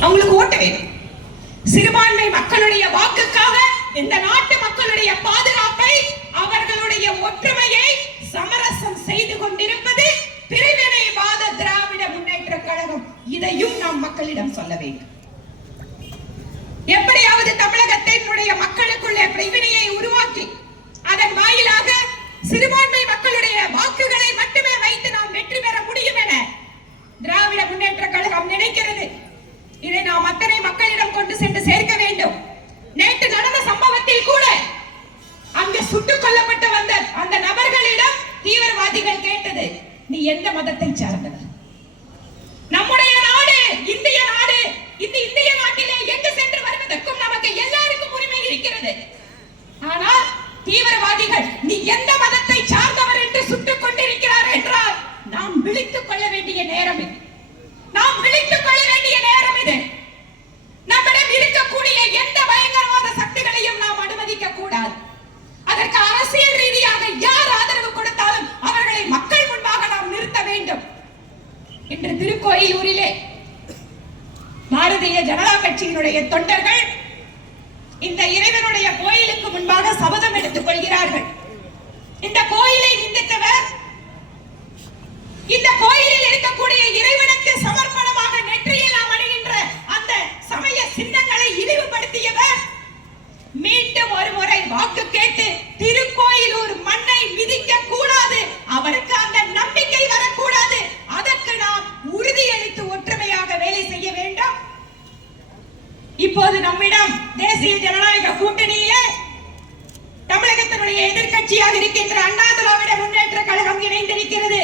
அவங்களுக்கு ஓட்டு வேணும். சிறுபான்மை மக்களுடைய வாக்குக்காக இந்த நாட்டு மக்களுடைய பாதுகாப்பை அவர்களுடைய ஒற்றுமையை சமரசம் செய்து கொண்டிருப்பது பிரிவினைவாத திராவிட முன்னேற்ற கழகம். இதையும் நாம் மக்களிடம் சொல்ல வேண்டும். எப்படியாவது தமிழகத்தினுடைய மக்களுக்குள்ள பிரிவினையை உருவாக்கி அதன் வாயிலாக சிறுபான்மை எந்த மதத்தை சார்ந்தது நம்முடைய நாடு இந்திய நாடு இந்த இந்திய நாட்டிலே எங்கு சென்று வருவதற்கும் நமக்கு எல்லாருக்கும் உரிமை இருக்கிறது. ஆனால் தீவிரவாதிகள் நீ எந்த மதத்தை சார்ந்தவர் என்று சுட்டுக் கொண்டிருக்கிறார் என்றால் நாம் விழித்துக் கொள்ள வேண்டிய நேரம் இது. நாம் விழித்துக் கொள்ள வேண்டிய நேரம் இது நம்மிடம் இருக்கக்கூடிய எந்த பயங்கரவாத சக்திகளையும் நாம் அனுமதிக்க கூடாது அதற்கு அரசியல் ரீதியாக யார் ஆதரவு கொடுத்தாலும் அவர்களை மக்கள் முன்பாக நாம் நிறுத்த வேண்டும் இன்று திருக்கோயிலூரிலே பாரதிய ஜனதா கட்சியினுடைய தொண்டர்கள் இந்த இறைவனுடைய கோயிலுக்கு முன்பாக சபதம் எடுத்துக் கொள்கிறார்கள். இப்போது நம்மிடம் தேசிய ஜனநாயக கூட்டணியிலே தமிழகத்தினுடைய எதிர்கட்சியாக இருக்கின்ற அண்ணா திராவிட முன்னேற்ற கழகம் இணைந்திருக்கிறது.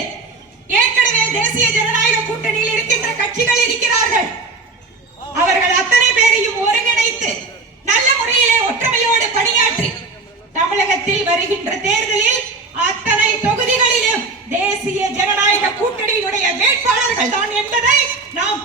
ஏற்கனவே தேசிய ஜனநாயக கூட்டணியில் இருக்கின்ற கட்சிகள் இருக்கிறார்கள். அவர்கள் அத்தனை பேரையும் ஒருங்கிணைத்து நல்ல முறையிலே ஒற்றுமையோடு பணியாற்றி தமிழகத்தில் வருகின்ற தேர்தலில் அத்தனை தொகுதிகளிலும் தேசிய ஜனநாயக கூட்டணியினுடைய வேட்பாளர்கள் தான் என்பதை நாம்